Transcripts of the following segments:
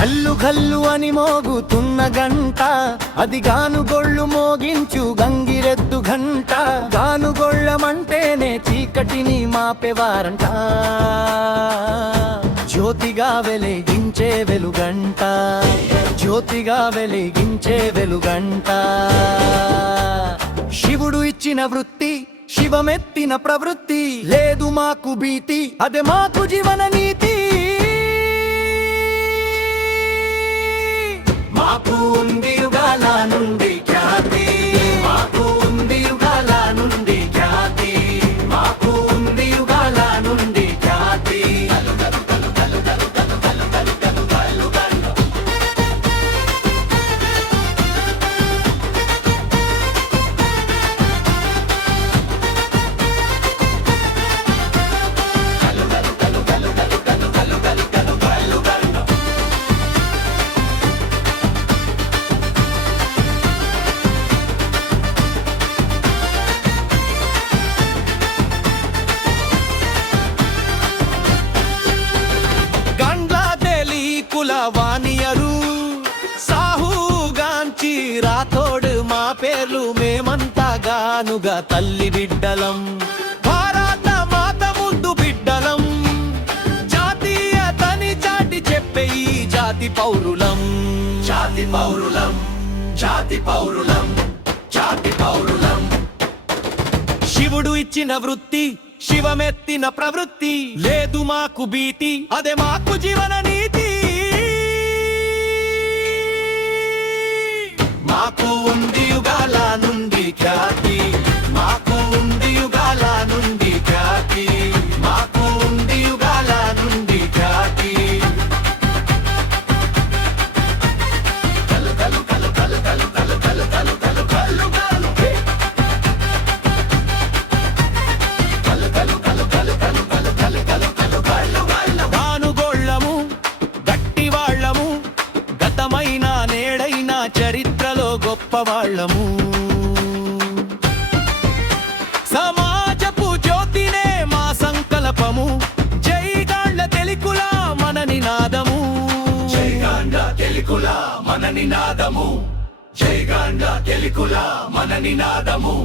గల్లు గల్లు అని మోగుతున్న గంట, అది గానుగొళ్ళు మోగించు గంగిరెద్దు గంట. గానుగొళ్ళమంటేనే చీకటిని మాపేవారంట, జ్యోతిగా వెలిగించే వెలుగంట, జ్యోతిగా వెలిగించే వెలుగంట. శివుడు ఇచ్చిన వృత్తి, శివమెత్తిన ప్రవృత్తి, లేదు మాకు భీతి, అదే మాకు జీవన నీతి. మాకు ఉంది యుగాల నుండి ఖ్యాతి, మాకు ఉంది యుగాల నుండి ఖ్యాతి, మాకు ఉంది యుగాల నుండి ఖ్యాతి. వానియరు సాహుగాంచి రాతోడు మా పేర్లు, మేమంతా గానుగా తల్లి బిడ్డలం, భారత మాత ముద్దు బిడ్డలం. జాతీయతని చాటి చెప్పే ఈ జాతి పౌరులం, జాతి పౌరులం, జాతి పౌరులం, జాతి పౌరులం. శివుడు ఇచ్చిన వృత్తి, శివమెత్తిన ప్రవృత్తి, లేదు మాకు భీతి, అదే మాకు జీవన నీతి. మాకు ఉంది యుగాల నుండి ఖ్యాతి, మాకు ఉంది యుగాల నుండి ఖ్యాతి, మాకు ఉంది యుగాల నుండి ఖ్యాతి. గానుగోళ్ళము, గట్టివాళ్ళము, గతమైన నేడైన చరిత్రలో గొప్పవాళ్ళము. సమాజపు జ్యోతినే మా సంకల్పము, జైగాండ్ల తెలుగుల మన నినాదము, జైగాండ్ల తెలుగుల మన నినాదము, జైగాండ్ల తెలుగుల మన నినాదము.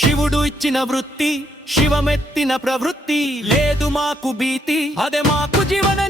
శివుడు ఇచ్చిన వృత్తి, శివమెత్తిన ప్రవృత్తి, లేదు మాకు భీతి, అదే మాకు జీవన